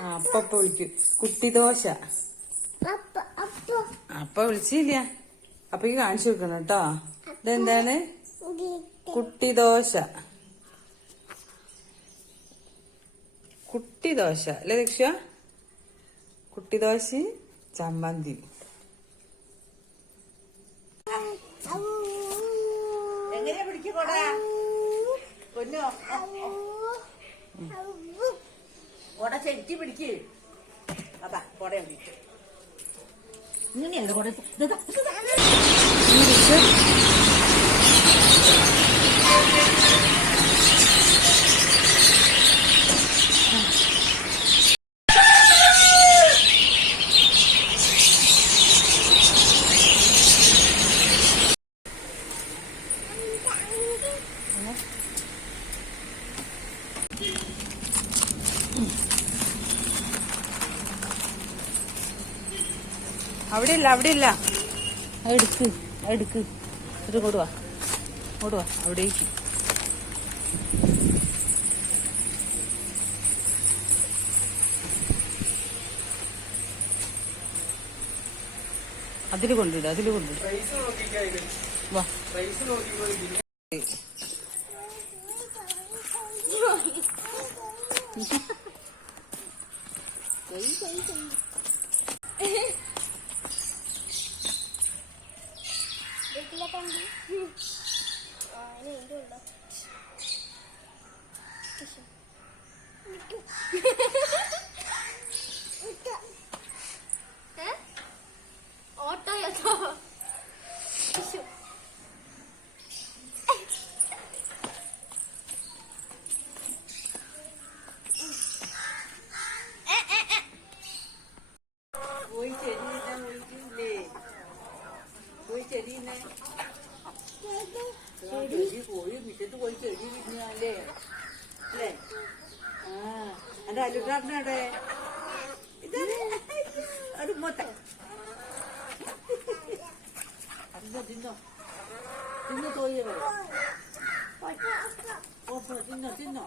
ആ അപ്പ വിളിക്കും. കുട്ടി ദോശ. അപ്പ വിളിച്ചില്ല. അപ്പക്ക് കാണിച്ചു കൊടുക്കണം കേട്ടോ. ഇതെന്താണ്? കുട്ടി ദോശ. കുട്ടി ദോശ അല്ലേ ദക്ഷ? കുട്ടി ദോശ ചമ്മന്തി. എങ്ങനെയാ പിടിക്കൂടാ പൊന്നോ? കൊട ചെറ്റി പിടിക്ക്. അതാ കൊട പിടിക്ക്. ഇങ്ങനെയല്ല കൊട. അവിടെ ഇല്ല, അവിടെ ഇല്ല. എടുക്ക് എടുക്ക്. ഇത് കൊടുവാ കൊടുവാ അവിടേക്ക്. അതില് കൊണ്ടിട, അതില് കൊണ്ടിട. വാ കോഴി മിറ്റത്ത് പോയി ചെടി വിരിഞ്ഞല്ലേ അല്ലേ? ആ എന്റെ അലുറാറിനവിടെ അത് മൊത്ത തിന്നോ തിന്നോ തിന്നോ തോയ്യ തിന്നോ തിന്നോ